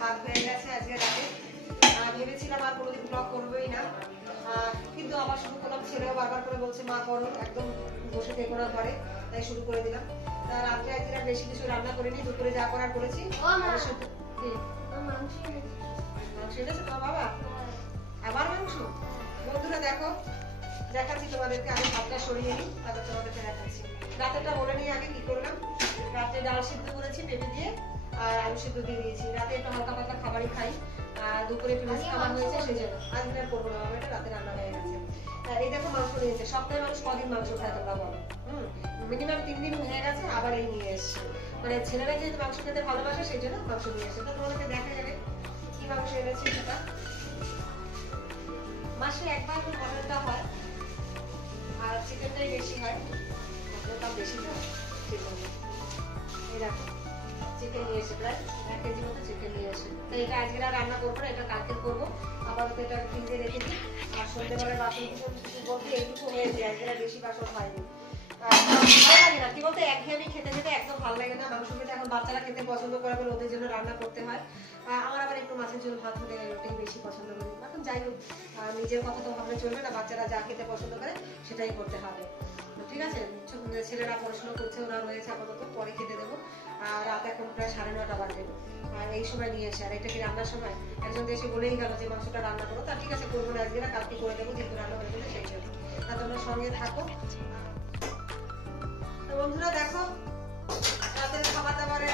ভাত হয়ে গেছে আজকে রাতে। ভেবেছিলাম আর কোনোদিন ব্লগ করবোই না, কিন্তু আবার শুরু করলাম। ছেলেও বারবার করে বলছে মা করো, একদম বসে থেকো না ঘরে, তাই শুরু করে দিলাম। রাত্রে আজকে আর বেশি কিছু রান্না করিনি, দুপুরে যা করার করেছি। মাংস এনেছে তোমার বাবা, আবার মাংস। বন্ধুরা দেখো, দেখাচ্ছি তোমাদেরকে। আমি ভাতটা সরিয়ে নিই, তারপর তোমাদেরকে দেখাচ্ছি। রাতেরটা বলে নিয়ে আগে কি করলাম। রাতে ডাল সিদ্ধ করেছি পেঁপে দিয়ে, আর আলু সিদ্ধ দিয়ে দিয়েছি। রাতে একটু হালকা পাতলা খাবারই খাই, আর দুপুরে একটু মিক্স খাবার হয়েছে সেই জন্য আজকে আর করবো না। এটা রাতে রান্না হয়ে গেছে। এই দেখো মাংস নিয়েছে। সপ্তাহে মানুষ কদিন মাংস খায় তোমরা বলো? মিনিমাম 3 দিন হয়ে গেছে, আবার এই নিয়ে এসছে। মানে ছেলেরা যেহেতু মাংস খেতে ভালোবাসে সেই জন্য মাংস নিয়ে এসছে। তো তোমাদেরকে দেখা যাবে কি মাংস এনেছে সেটা। মাসে একবার মটনটা হয়, আর চিকেনটাই বেশি হয়, মটনটা বেশি তো সেই জন্য। এই দেখো চিকেন নিয়ে এসে প্রায় 1 কেজি মতো চিকেন নিয়ে এসে। তো এটা আজকে আর রান্না করবো না, এটা কালকে করবো। আপাতত এটা ফ্রিজে রেখে দিই। আর সন্ধ্যেবেলায় বাসন বলতে এইটুকু হয়েছে, আজকে আর বেশি বাসন হয়নি। ভালো লাগে না কি বলতে, একঘেয়েমি খেতে খেতে একদম ভালো লাগে না। মাংস খেতে এখন বাচ্চারা খেতে পছন্দ করে বলে ওদের জন্য রান্না করতে হয়। আমার আবার একটু মাছের ঝোল ভাত হলে ওটাই বেশি পছন্দ করি। এখন যাই হোক, নিজের কথা তো ভাবলে চলবে না, বাচ্চারা যা খেতে পছন্দ করে সেটাই করতে হবে। ঠিক আছে, ছেলেরা পড়াশোনা করছে, ওরা রয়েছে আপাতত, পরে খেতে দেবো। আর রাত এখন প্রায় 9:30 বাজে। আর এই সময় নিয়ে এসে, আর এটা কি রান্নার সময়? একজন এসে বলেই গেল যে মাংসটা রান্না করো। তা ঠিক আছে, করবো না আজকে, না কালকে করে দেবো, যেহেতু রান্না হয়ে গেলে সেই জন্য। তা তোমরা সঙ্গে থাকো। তো বন্ধুরা দেখো, রাতের খাবার দাবারে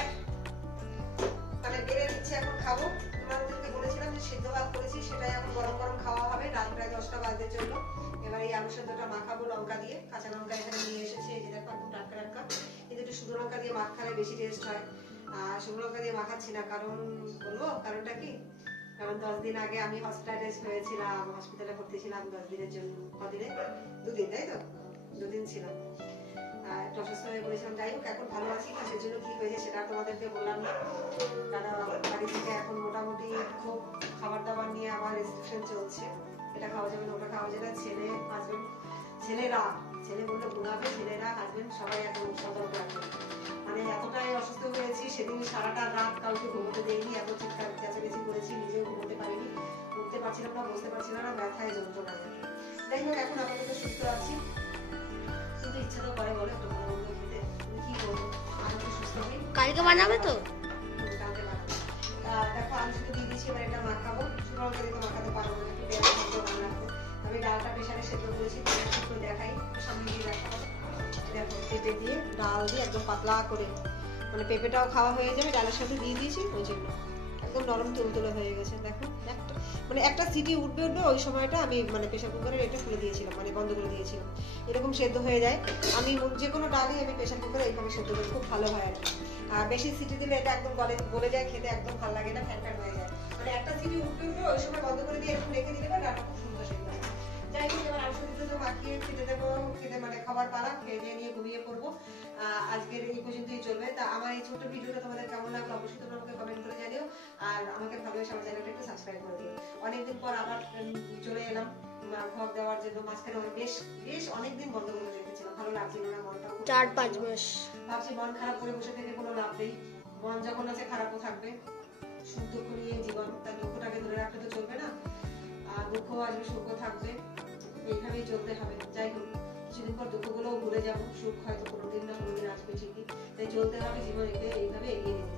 মানে বেড়ে দিচ্ছে, এখন খাবো। তোমাদেরকে বলেছিলাম যে সিদ্ধ ভাত করেছি, সেটাই এখন গরম গরম খাওয়া হবে। রাত প্রায় 10টা বাজতে চললো। এবার এই আলু সেদ্ধটা মাখাবো লঙ্কা দিয়ে। কাঁচা লঙ্কা এখানে নিয়ে এসেছি, এই যে দেখো একদম টাটকা টাটকা। কিন্তু একটু শুকনো লঙ্কা দিয়ে মাখালে বেশি টেস্ট হয়। আর শুকনো লঙ্কা দিয়ে মাখাচ্ছি না, কারণ বলবো কারণটা কি? কারণ 10 দিন আগে আমি হসপিটালাইজ হয়েছিলাম, হসপিটালে ভর্তি ছিলাম 10 দিনের জন্য। কদিনে? 2 দিন, তাই তো? 2 দিন ছিলাম। একটু অসুস্থ হয়ে পড়েছিলাম। যাই হোক, এখন ভালো আছি না, সেজন্য কি হয়েছে সেটা তোমাদেরকে বললাম না। কারণ বাড়ি থেকে এখন মোটামুটি খুব খাবার দাবার নিয়ে আমার রেস্ট্রিকশন চলছে। এটা খাওয়া যাবে না, ওটা খাওয়া যাবে না। ছেলে, হাজবেন্ড, ছেলেরা, ছেলে বললে গুণাবে, ছেলেরা, হাজবেন্ড সবাই এখন সতর্ক আছে। মানে এতটাই অসুস্থ হয়েছি, সেদিন সারাটা রাত কাউকে ঘুমোতে দেয়নি, এত চিৎকার চেঁচামেচি করেছি, নিজেও ঘুমোতে পারিনি, উঠতে পারছিলাম না, বসতে পারছিলাম না, ব্যথায় যন্ত্রণায়। যাই হোক, এখন আপাতত সুস্থ আছি। কিন্তু ইচ্ছা তো করে বলে একটু ভালো মন্দ খেতে, কি করবো, আমি তো সুস্থ হই। কালকে বানাবে তো? কালকে বানাবো। দেখো আলু শুধু দিয়ে দিচ্ছি, এবার এটা মাখাবো। শুকনো লঙ্কা দিয়ে তো মাখাতে পারবো না, একটু তেল মতো রাখবো। আমি ডালটা প্রেসারে সেদ্ধ করেছি, একটু দেখাই, সামনে দিয়ে দেখাবো। দেখো পেঁপে দিয়ে, ডাল দিয়ে একদম পাতলা করে, মানে পেঁপেটাও খাওয়া হয়ে যাবে, ডালের সাথে দিয়ে দিয়েছি, ওই জন্য একদম নরম তুলতুলে হয়ে গেছে। দেখো মানে একটা সিটি উঠবে ওই সময়টা আমি মানে প্রেসার কুকারের এটা খুলে দিয়েছিলাম, মানে বন্ধ করে দিয়েছিলাম, এরকম সেদ্ধ হয়ে যায়। আমি যে কোনো ডালই আমি প্রেসার কুকারে এইভাবে সেদ্ধ করি, খুব ভালো হয় আর কি। আর বেশি সিটি দিলে এটা একদম গলে যায়, খেতে একদম ভালো লাগে না, ফ্যান ফ্যান হয়ে যায়। মানে একটা সিটি উঠবে ওই সময় বন্ধ করে দিয়ে এরকম রেখে দিলে ডালটা খুব সুন্দর সেদ্ধ হয়। যাই হোক, এবার আলু সেদ্ধ মাখিয়ে খেতে দেবো, খেতে মানে খাবার পালা, খেয়ে দিয়ে নিয়ে ঘুমিয়ে পড়বো। আজকের এই পর্যন্তই চলবে। তা আমার এই ছোট্ট ভিডিওটা তোমাদের কেমন লাগলো অবশ্যই তোমরা আমাকে কমেন্ট করে জানিও। আর আমাকে ভালোবেসে আমার চ্যানেলটা একটু সাবস্ক্রাইব করে দিও। অনেকদিন পর আবার চলে এলাম ভ্লগ দেওয়ার জন্য। মাঝখানে বেশ অনেকদিন বন্ধ করে রেখেছিলাম, ভালো লাগছিল না, মনটা 4-5 মাস। ভাবছি মন খারাপ করে বসে থেকে কোনো লাভ নেই, মন যখন আছে খারাপও থাকবে। সুখ দুঃখ নিয়ে জীবন, তাই দুঃখটাকে ধরে রাখলে তো চলবে না। আর দুঃখ আসবে, সুখও থাকবে, এইভাবেই চলতে হবে। যাই হোক, কিছুদিন পর দুঃখগুলোও ভুলে যাবো, সুখ হয়তো কোনোদিন না কোনোদিন আসবে ঠিকই। তাই চলতে হবে, জীবন এইভাবে এগিয়ে নিতে